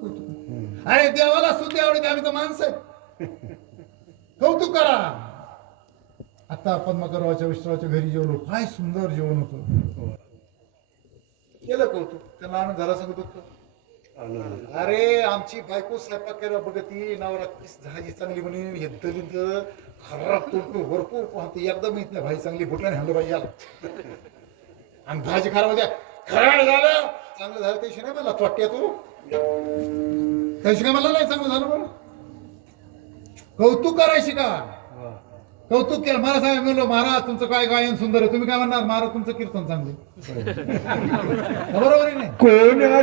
कौतुक अरे देवाला सुद्धा आवडते आम्ही तर माणसं आहे. कौतुक करा. आता पद्मकरवाच्या विष्णवाच्या घरी जेवलो. काय सुंदर जेवण होतं. केलं कौतुक. त्यांना आनंद झाला सांगत होतो अरे आमची बायको स्वयंपाक केला बघती नवरा किस झाजी चांगली म्हणे. हे दलित खराब तुटू भरपूर पाहते. एकदम माहीत नाही. भाई चांगली फुटला हल्लो भाई याला आणि भाजी खराब होत्या म्हणजे खराब झालं. चांगलं झालं त्याशी नाही मला तोट्या तू. त्याशी काय मला नाही चांगलं झालं बरं. कौतुक करायची का? कौतुक केलं. मला सांगा म्हणलो महाराज तुमचं काय गायन सुंदर आहे. तुम्ही काय म्हणणार? महाराज तुमचं कीर्तन चांगलं बरोबर आहे नाही? कोण्या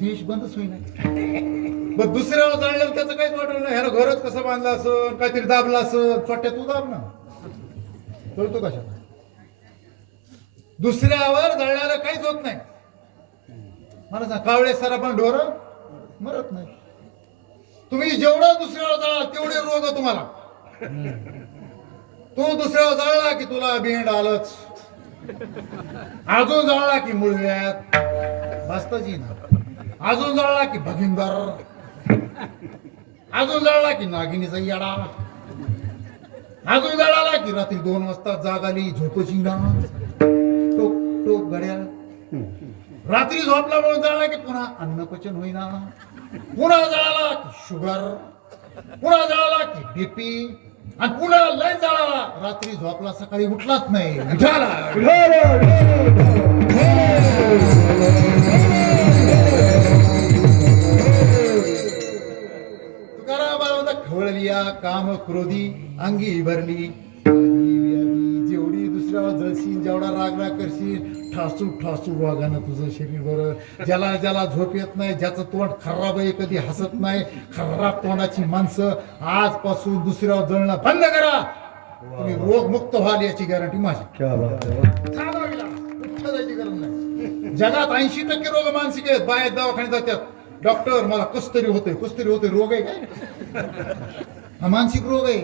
देश बंदच होईना. पण दुसऱ्याला जाणलं त्याचं काहीच वाटलं नाही. ह्यानं घरच कसं बांधलं असं काहीतरी दाबलं असं छोट्या तू दाब ना. कळतो कशा दुसऱ्यावर जळणारं काहीच होत नाही. मला सांग कावळे सर पण ढोर मरत नाही. तुम्ही जेवढं दुसऱ्यावर जाळा तेवढे रोग तुम्हाला. तू दुसऱ्यावर जळला की तुला भेंड आलंच. अजून जळला की मुळव्यात वाचताच ना. अजून जळला की भगिंदर. अजून जळला की नागिनीचा येडा अजून जळाला की रात्री दोन वाजता जाग आली झोपची ना टोक टोक घड्याळ. रात्री झोपला म्हणून जळला की पुन्हा अन्नपचन होईना. पुन्हा जळाला की शुगर. पुन्हा जळाला की बीपी आणि पुन्हा लय जळाला. रात्री झोपला सकाळी उठलाच नाही. उठाला. खवळलिया काम क्रोधी अंगी भरली. जेवढी दुसऱ्यावर जळशील जेवढा राग राग करशील ठासू ठासू वागानं तुझं शरीर बरं. ज्याला ज्याला झोप येत नाही ज्याचं तोंड खराब आहे कधी हसत नाही खराब तोंडाची माणसं आजपासून दुसऱ्यावर जळणं बंद करा. तुम्ही रोग मुक्त व्हाल याची गॅरंटी माझी. जायची गरज नाही. जगात ऐंशी टक्के रोग मानसिक आहेत. बाहेर दवाखान्यात जातात. डॉक्टर मला कस्तरी होते कस्तरी होते रोग आहे काय? हा मानसिक रोग आहे.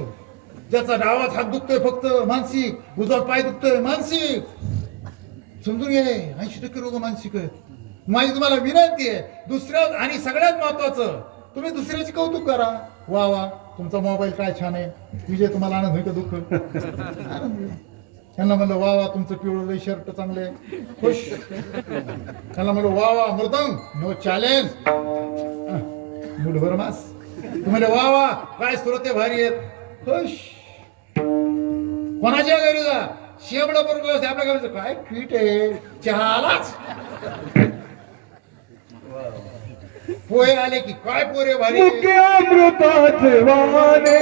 ज्याचा डावात हात दुखतोय फक्त मानसिक. उजवा पाय दुखतोय मानसिक. समजून घे ऐंशी टक्के रोग मानसिक आहेत. माझी तुम्हाला विनंती आहे दुसऱ्या आणि सगळ्यात महत्वाचं तुम्ही दुसऱ्याची कौतुक करा. वा वा तुमचा मोबाईल काय छान आहे. विजय तुम्हाला आनंद होईल का दुःख? आनंद त्यांना म्हणलं वा वा तुमचं पिवळं शर्ट चांगले खुश. त्यांना म्हणलं वा वा मृदंग. नो चॅलेंज मुठभर मास. म्हणे वा वा काय श्रोते भारी आहेत. खुश कोणाच्या घरी जा? शेवड बरोबर आपल्या घरी काय ट्वीट आहे. चहालाच. पोहे आले की काय पोरे भारी अमृताचे वाने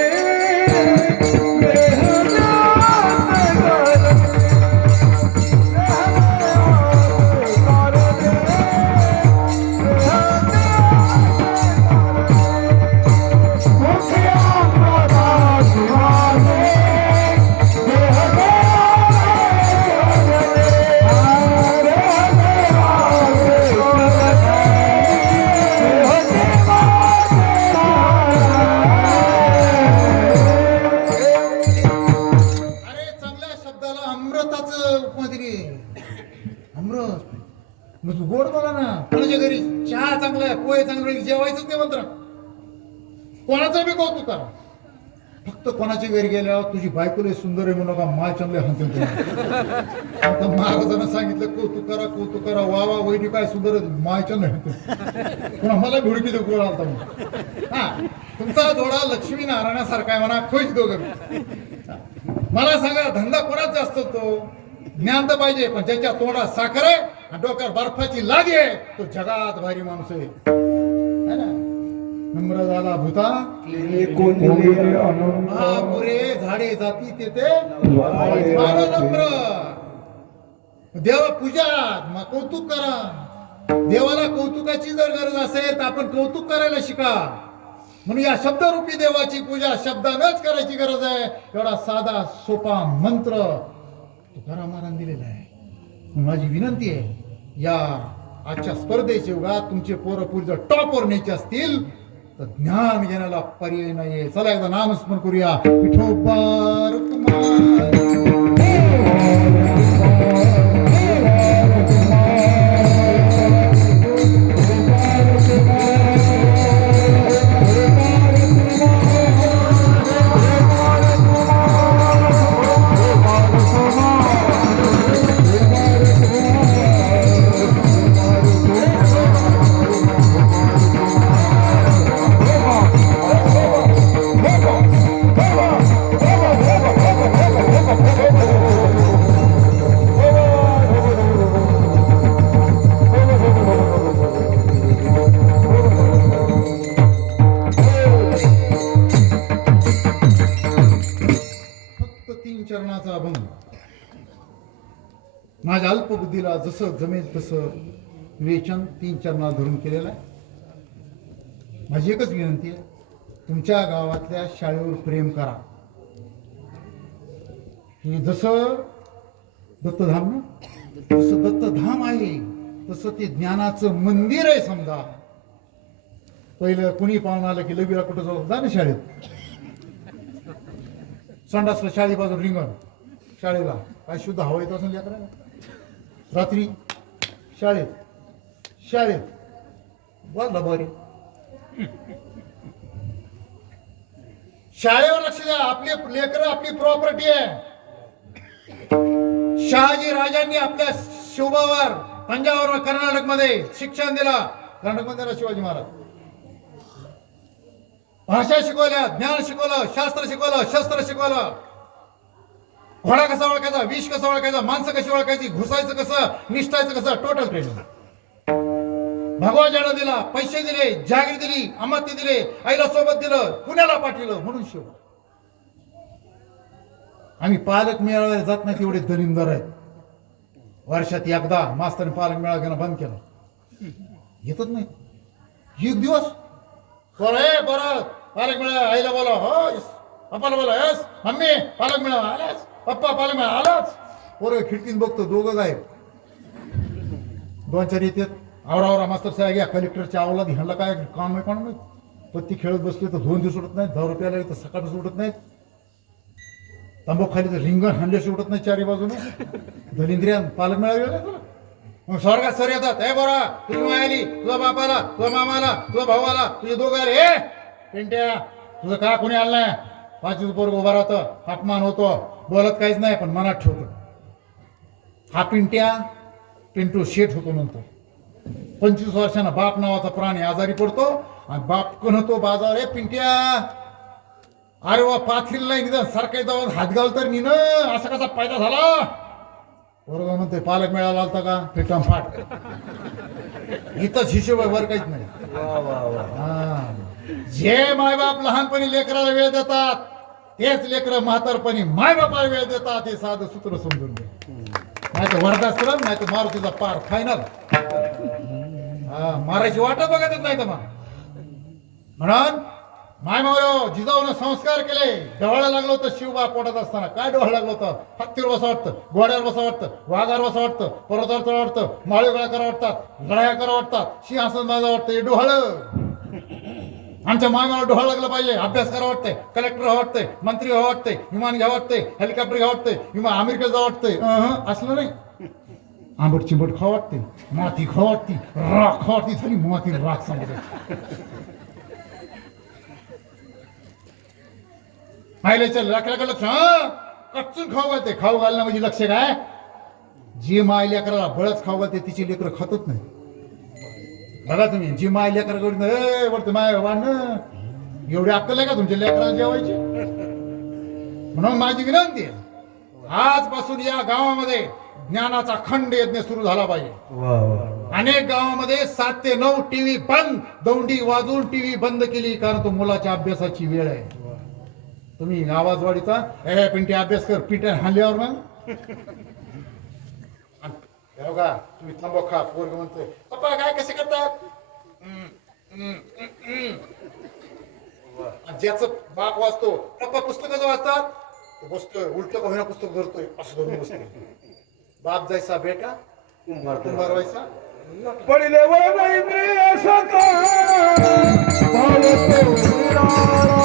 तुझी बायको लय सुंदर आहे म्हणू का माय चांगले हंते आता महाराजांना सांगितलं कौतुक करा कौतुक करा. वा वा वहिनी काय सुंदर आहे माय चांगले हंते पुन्हा मला घुडकी देऊ गोळा आलता मग हा तुमचा जोडा लक्ष्मी नारायणासारखा आहे म्हणा खुश दोघं मला सांगा धंदा कोणाच जास्त होतो? ज्ञान तर पाहिजे पण ज्याच्या तोंडात साखर आहे आणि डोक्यावर बर्फाची लागे तो जगात भारी माणूस आहे. नम्र झाला भूता महापुरे झाडे जाती तेथे. नम्र. देवा पूजा कौतुक करा. देवाला कौतुकाची जर गरज असेल तर आपण कौतुक करायला शिका. म्हणून या शब्दरूपी देवाची पूजा शब्दानच करायची गरज आहे. एवढा साधा सोपा मंत्र तुकाराम महाराज दिलेला आहे. माझी विनंती आहे या आजच्या स्पर्धेच्या युगात तुमचे पोरं जर टॉपवर न्यायचे असतील. तर ज्ञान घेण्याला पर्याय नाहीये. चला एकदा नामस्मरण करूया. विठोबा कुमार माझ्या अल्पबुद्धीला जसं जमेल तसं विवेचन तीन चरणाला धरून केलेलं आहे. माझी एकच विनंती आहे तुमच्या गावातल्या शाळेवर प्रेम करा. की जसं दत्तधाम ना जसं दत्तधाम आहे तसं ते ज्ञानाचं मंदिर आहे समजा. पहिलं कुणी पाहून आलं की लबीला कुठं जाऊ? जा ना शाळेत. संडासला शाळेपासून रिंगण. शाळेला. काय शुद्ध हवा येत असेल लेकराला रात्री शाळेत शाळेत. बोलला बरे शाळेवर लक्ष द्या आपली लेकर आपली प्रॉपर्टी आहे. शहाजी राजांनी आपल्या शोभावर पंजाबवर कर्नाटकमध्ये शिक्षण दिलं. कर्नाटकमध्ये शिवाजी महाराज. भाषा शिकवल्या ज्ञान शिकवलं शास्त्र शिकवलं शस्त्र शिकवलं. घोडा कसा ओळखायचा? विष कसं ओळखायचा? माणसं कशी ओळखायची? घुसायचं कसं? निष्ठायचं कसं? टोटल ट्रेनिंग भगवान जाडा दिला पैसे दिले जागीर दिली अमात्य दिले आईला सोबत दिलं पुण्याला पाठवलं म्हणून शिव. आम्ही पालक मेळाव्याला जात नाही तेवढे दरिंदर आहेत. वर्षात एकदा मास्तरने पालक मेळावा घेणं बंद केलं. येतच नाही. एक दिवस. बरं ए बरं पालक मिळा आईला बोला. हो यस. पप्पाला बोला यस. मम्मी पालक मिळा आलास? पप्पा पाले मग आलाच. पोरं खिडकीत बघतो दोघं गायब. दोन चार येतात. आवरा आवरा मास्तर साहेब घ्या कलेक्टरच्या आवला ह्यांना काय काम आहे कोण माहीत? पत्ती खेळत बसले तर दोन दिवस उठत नाहीत दहा रुपयाला तर सकाळपासून उठत नाहीत. तंबाखू खाली तर रिंगण हांड्याशी उठत नाही चारी बाजूने. दलिंद्रिया पालक मिळावे तुला? मग स्वर्गात सर येतात. हे बरा तुझी माय आली. तुझा बाप आला मामाला मामा आला तुझा भाऊ आला तुझे दोघं आले. हे पेंट्या तुझं का कोणी आलं नाही? पाच पोरग उभा राहतं. अपमान होतो. बोलत काहीच नाही पण मनात ठेवतो. हा पिंट्या पिंटू शेठ होतो नंतर. पंचवीस वर्षानं बाप नावाचा प्राणी आजारी पडतो आणि बाप कोण होतो? बाजार. ए पिंट्या! अरे वा पाथरीला नाही निदान सारखा जाऊन हात घाल तर निन. असा कसा फायदा झाला? बरोबर म्हणते पालक मिळाला होता का? फिटम फाट. इथंच हिशोब वर काहीच नाही. हा. जे मायबाप लहानपणी लेकराला वेळ देतात तेच लेकर म्हातारपणी माय मायबापाला वेळ देतात हे साधं सूत्र समजून घे नाही तर वर्धाश्रम नाही तर मारुतीचा पार फायनल हा मारायची वाट बघतच नाही तर मग. म्हणून माय मावळ्यो जिजाऊन संस्कार केले. डोळा लागलो होतं शिवबा पोटात असताना. काय डोळा लागलो होतं? हत्तीवर बसा वाटतं घोड्यावर बसा वाटतं वाघावर बसा वाटतं पर्वतावर चढा वाटतं माळी गोळा करा वाटतात लढाया करा वाटतात सिंहासन माझा वाटतं हे डोहाळ आमच्या मायमाला डोहाळ लागलं पाहिजे. अभ्यास करा वाटतंय कलेक्टर व्हावं वाटतंय मंत्री व्हावं वाटतंय विमान घ्यावं वाटतंय हेलिकॉप्टर घ्यावं वाटतंय विमान अमेरिकेत जावं वाटतंय. असलं नाही. आंबट चिंबट खावं वाटते माती खावं वाटते राख खावं वाटते झाली माती राख समजा मायलेच्या लाकडाकडे लक्ष हा? कच्चून खाऊ घालते. खाऊ घालणं म्हणजे लक्ष काय? जी माय लेकराला बळच खाऊ घालते तिची लेकरं खातच नाही बघा तुम्ही जी माय लेकराकडून ए वरती माय वाढणं एवढी अक्कल आहे का तुमच्या लेकराला जेवायची? म्हणून माझी विनंती आहे आजपासून या गावामध्ये ज्ञानाचा खंड यज्ञ सुरू झाला पाहिजे. अनेक गावामध्ये सात ते नऊ टीव्ही बंद दौंडी वाजवून टीव्ही बंद केली कारण तो मुलाच्या अभ्यासाची वेळ आहे. तुम्ही आवाज वाढीचा ए पिंटी अभ्यास कर पिट हाल्यावर मग? हे बघा तुम्ही थांबो खा पोरग म्हणतोय पप्पा काय कसे करतात ज्याचं बाप वाचतो पप्पा पुस्तकाचं वाचतात तो बसतोय उलट होईना पुस्तक धरतोय असं धरून बसतोय. बाप जायचा बेटा कुंभार व्हायचा. पडले निराळा. नाही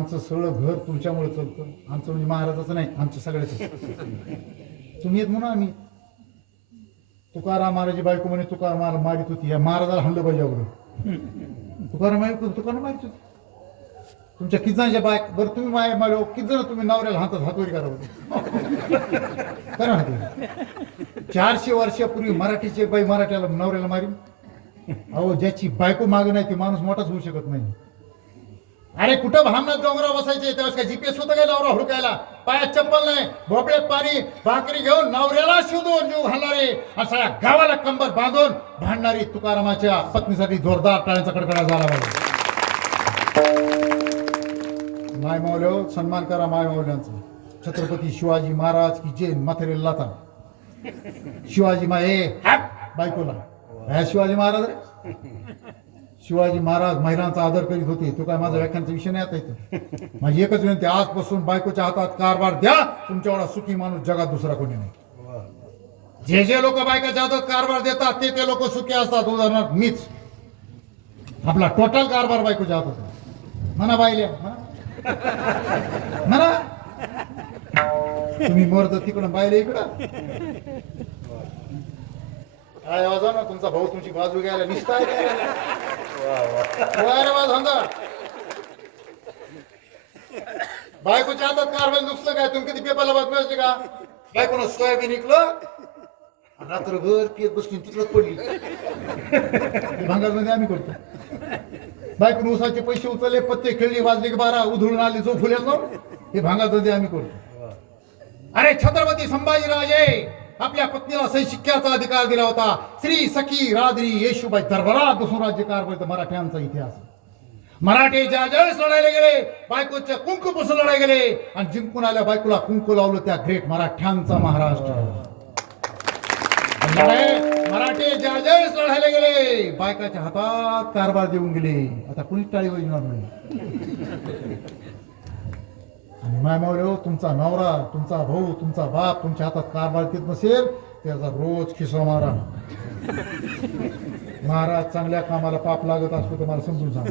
आमचं सगळं घर तुमच्यामुळे चालतं. आमचं म्हणजे महाराजाचं नाही आमचं सगळ्याच. तुम्ही येत म्हणून आम्ही. तुकाराम महाराजी बायको म्हणे तुकाराम महाराज मारित होती. या महाराजाला हल्लं पाहिजे अगोदर. तुकाराम मारित होती तुकाराम मारित होती. तुमच्या किती बायक बरं तुम्ही माय मारे किती तुम्ही नवऱ्याला हातात हातवरी करा करा चारशे वर्षापूर्वी मराठीचे बाई मराठ्याला नवऱ्याला मारी अहो ज्याची बायको माग नाही ती माणूस मोठाच होऊ शकत नाही. अरे कुठं भामनाथ डोंगरावर बसायचे? तेव्हा काय जीपीएस होतं काय नवरा हुडकायला? पायात चप्पल नाही भोपळ्यात पाणी भाकरी घेऊन नवऱ्याला शोधून जीव घालणारे. आणि सगळ्या गावाला कंबर बांधून भांडणारी तुकारामाच्या पत्नीसाठी जोरदार टाळ्यांचा कडकडा झाला पाहिजे माय मावल्या सन्मान करा माय मावल्यांचा छत्रपती शिवाजी महाराज की जय माथेरे लाता. शिवाजी मा ए हॅप बायकोला. शिवाजी महाराज रे. शिवाजी महाराज महिलांचा आदर करीत होते. तो काय माझा व्याख्यानचा विषय नाही आता इथं? माझी एकच विनंती आजपासून बायकोच्या हातात कारभार द्या तुमच्या एवढा सुखी माणूस जगात दुसरा कोणी नाही. जे जे लोक बायकाच्या हातात कारभार देतात ते ते लोक सुखी असतात. उदाहरणार्थ मीच. आपला टोटल कारभार बायकोच्या हातात. म्हणा बायल्या म्हणा. तुम्ही मर्द तिकडं बायले इकडं. काय आवाज ना तुमचा भाऊ तुमची बाजू घ्यायला निसता धंदा. बायकोच्या हातात कारवाई नुकतं काय? तुम्ही कधी पेपरला बातमी असते का? बायकोनं सोयाबीन इकलं रात्रभर पेत बसली तिकडच पडली. भांगारमध्ये आम्ही करतो बायकोनं उसाचे पैसे उचलले पत्ते खेळली वाजले की बारा उधळून आले जो फुल्या हे भांगारमध्ये आम्ही करतो अरे छत्रपती संभाजीराजे! आपल्या पत्नीला सैशिक्याचा अधिकार दिला होता. श्री सखी राद्री येशुबाई दरबारात बसून राज्यकार कारभार मराठ्यांचा इतिहास. मराठे ज्या ज्यावेळेस लढायला गेले बायकोच्या कुंकू पासून लढायला गेले आणि जिंकून आल्या बायकोला कुंकू लावलं त्या ग्रेट मराठ्यांचा महाराष्ट्र. म्हणजे मराठे ज्या ज्यावेळेस लढायला गेले बायकाच्या हातात कारभार देऊन गेले. आता कुणीच टाळी योजना नाही? आणि माय तुमचा नवरा तुमचा भाऊ तुमचा बाप तुमच्या हातात कारभार देत नसेल त्याचा रोज खिसा मारा. महाराज चांगल्या कामाला पाप लागत असतो तर मला समजून सांगा.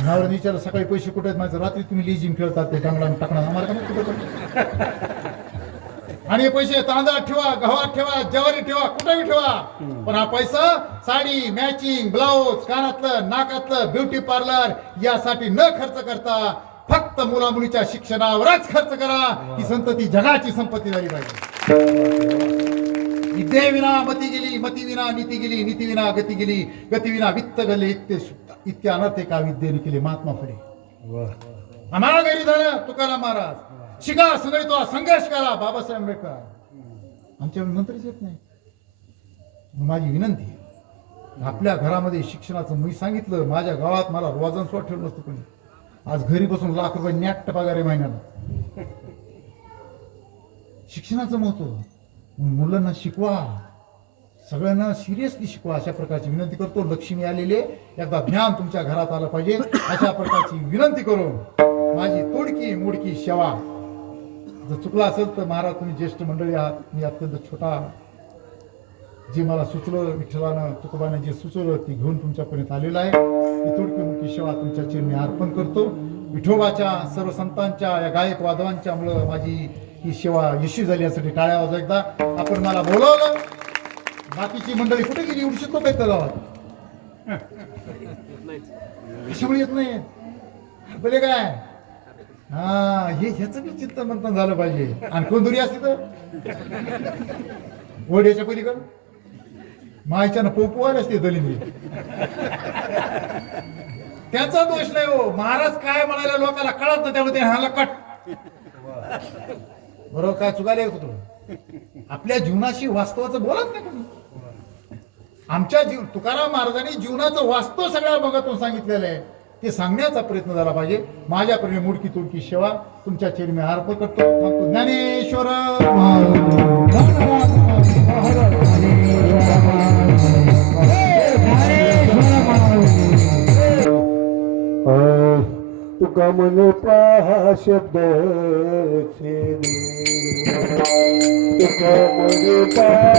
नवरा विचार सकाळी पैसे कुठे आहेत? माझं रात्री तुम्ही लिजिम खेळतात ते डांगडा टाकणार. आम्हाला का आणि पैसे तांदळात ठेवा गव्हात ठेवा ज्वारी ठेवा कुठेही ठेवा. पण हा पैसा साडी मॅचिंग ब्लाऊज कानातलं नाकातलं ब्युटी पार्लर यासाठी न खर्च करता फक्त मुला मुलीच्या शिक्षणावरच खर्च करा. ही संतती जगाची संपत्ती झाली पाहिजे. विद्ये विना मती गेली मती विना नीती गेली नीती विना गती गेली गती विना वित्त गले इत्ते इतके अनर्थ एका विद्येने केले महात्मा फुले. आम्हाला घरी झालं तुकाराम महाराज. शिका सगळे तो संघर्ष करा बाबासाहेब आंबेडकर. आमच्या मंत्रीच येत नाही. माझी विनंती आहे, आपल्या घरामध्ये शिक्षणाचं मी सांगितलं माझ्या गावात मला रोजन ठेवलं नसतं कोणी. आज घरी बसून लाख रुपये नॅट पगार आहे महिन्याला. शिक्षणाचं महत्त्व. मुलांना शिकवा. सगळ्यांना सिरियसली शिकवा अशा प्रकारची विनंती करतो. लक्ष्मी आलेले एकदा ज्ञान तुमच्या घरात आलं पाहिजे. अशा प्रकारची विनंती करून माझी तोडकी मोडकी सेवा. जर चुकला असेल तर महाराज तुम्ही ज्येष्ठ मंडळी आहात. मी अत्यंत छोटा जे मला सुचलं विठ्ठलानं तुकोबानं जे सुचवलं ते घेऊन तुमच्यापर्यंत आलेलं आहे. इथून सेवा तुमच्या चिरणी अर्पण करतो. विठोबाच्या सर्व संतांच्या या गायक वादवांच्या मुळे माझी ही सेवा यशस्वी झाली यासाठी टाळ्या वाजव एकदा. आपण मला बोलवलं. बाकीची मंडळी कुठे गेली? एवढी शकतो काय गावात? कशामुळे येत नाही. बरे काय? हा हे ह्याच बी चित्त मंथन झालं पाहिजे. आणि कोण दुरी असते तर? ओढ्याच्या पलीकडं? मायच्यानं पोपू असते दलिंद्री त्याचा दोष नाही हो. महाराज काय म्हणायला लोकांना कळत नाही त्यामुळे ते हाला कट. बरोबर काय चुकायला येत होतो? आपल्या जीवनाशी वास्तवाचं बोलत नाही कोणी. आमच्या जीव तुकाराम महाराजांनी जीवनाचं वास्तव सगळ्या भागातून सांगितलेलं आहे. ते सांगण्याचा प्रयत्न झाला पाहिजे. माझ्याकडे मुडकी तुडकी सेवा तुमच्या चेरी मी अर्पण करतो ज्ञानेश्वर मनपा मन पहा शब्द तुका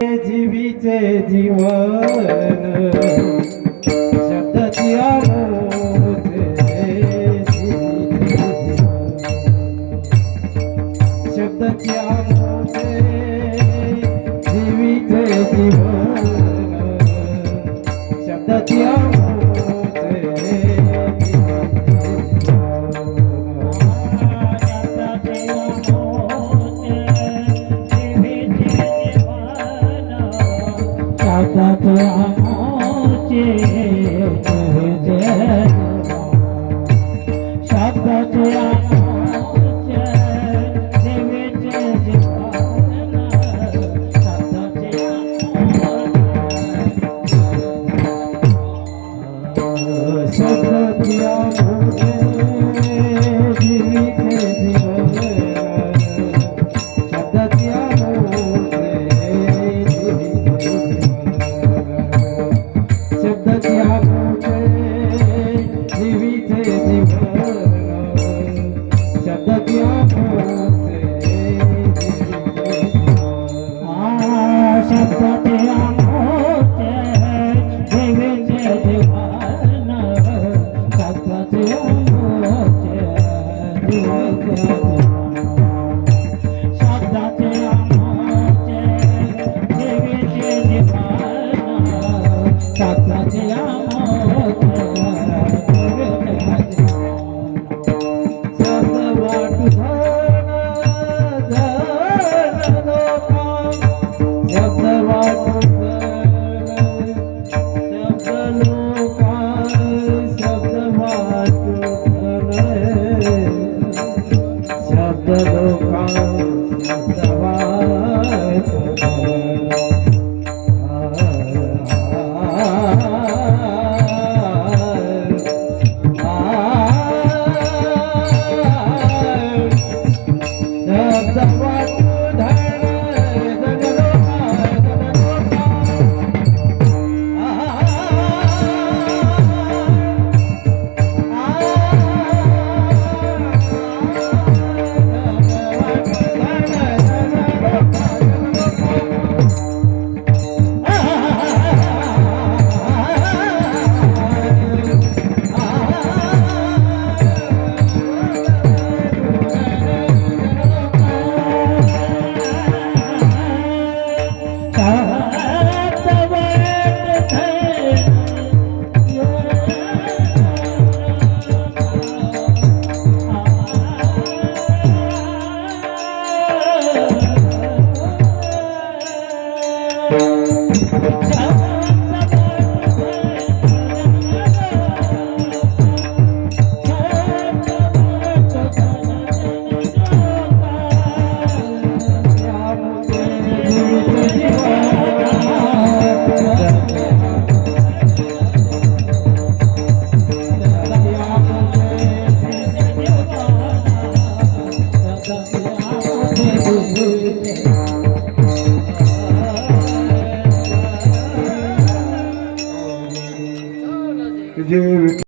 जीवीचे जीवन Thank.